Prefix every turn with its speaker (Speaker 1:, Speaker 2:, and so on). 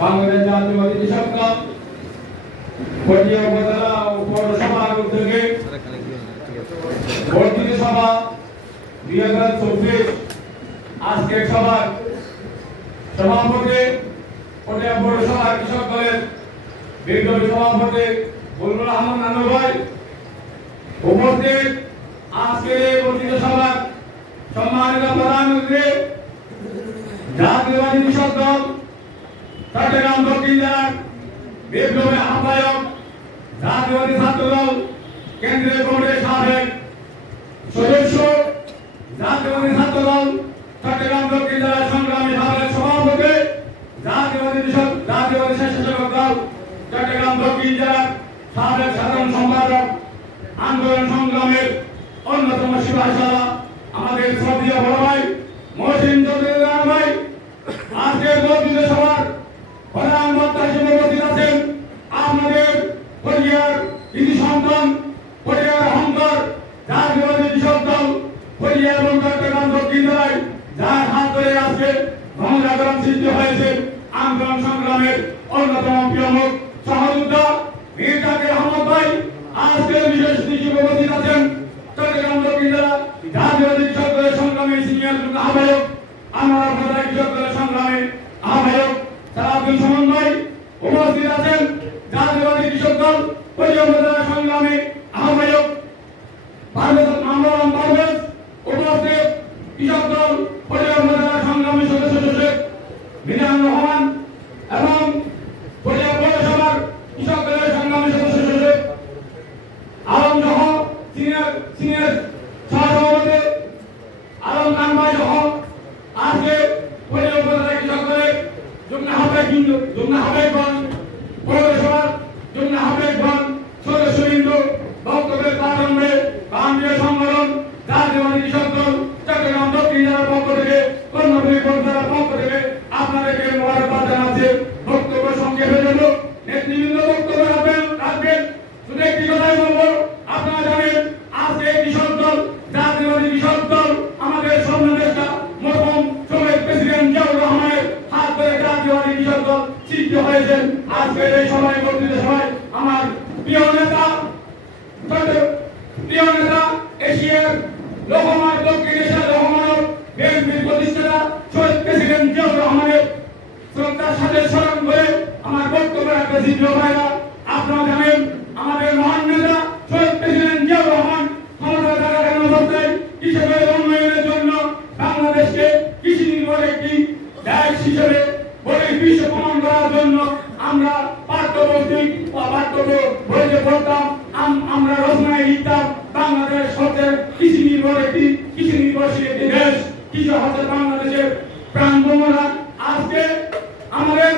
Speaker 1: বাংলাদেশ জাতীয়বাদী কৃষক দল পটিয়া উপজেলা পৌরসভার উদ্যোগে বর্ধিত সভা, দুই হাজার চব্বিশ আজকের সভার সভাপতি পটিয়া পৌরসভা কৃষক দলের বিপ্লবী সভাপতি বুলবুল আহমদ নানু ভাই উপস্থিত আজকের এই বর্ধিত সভার সম্মানিত প্রধান অতিথি, জাতীয়বাদী কৃষক দল চট্টগ্রাম দক্ষিণ জেলার বিপ্লবী আহ্বায়ক জাতীয়বাদী ছাত্র দল কেন্দ্রীয় কমিটির সাবেক সদস্য জাতীয়বাদী ছাত্র দল চট্টগ্রাম দক্ষিণ জেলার সংগ্রামী সাবেক সভাপতি জাতীয়বাদী জাতীয়বাদী স্বেচ্ছাসেবক দল চট্টগ্রাম দক্ষিণ জেলার সাবেক সাধারণ সম্পাদক আন্দোলন সংগ্রামের অন্যতম শিবাসালা আমাদের শ্রদ্ধীয় বড় ভাই মহসিন চৌধুরী ভাই। আজকের বর্ধিত সভার প্রধান বক্তা হিসেবে উপস্থিত আছেন আপনাদের পরিবার কৃষি সন্তান পরিবার অহংকার জাতীয়বাদী কৃষক দল পরিবার এবং চট্টগ্রাম দক্ষিণ জেলায় যার হাত ধরে আজকে গণজাগরণ সৃষ্টি হয়েছে, আন্দোলন সংগ্রামের অন্যতম প্রমুখ সহযোদ্ধা কৃষক দলের সংগ্রামী আহ্বায়ক দল উপস্থিত কৃষক দল পরিবার উপজেলা সংগ্রামী সদস্য সচিব মিজানুর রহমান এবং পরিবার পৌরসভার কৃষক দলের সংগ্রামী সদস্য সচিব আলম সহ সিনিয়র সিনিয়র সহসভাপতি আলম খান ভাই সহ আজকে পরিবার উপজেলা কৃষক দলের যুগ্ম আহ্বায়ক যুগ্ম আহ্বায়কগণ প্রিয় ভাইরা আমাদের মহান নেতা শহীদ প্রেসিডেন্ট জিয়াউর রহমান ক্ষমতা কৃষকের জন্য বাংলাদেশকে কৃষি নির্ভর বিশ্ব প্রমাণ করার জন্য আমরা পাঠ্যপুস্তক বা পাঠ্য বইতে পড়তাম। আমরা রচনায় লিখতাম, বাংলাদেশ হচ্ছে কৃষি নির্ভর একটি কৃষি নির্ভরশীল একটি দেশ। কৃষি হচ্ছে বাংলাদেশের প্রাণ আজকে আমাদের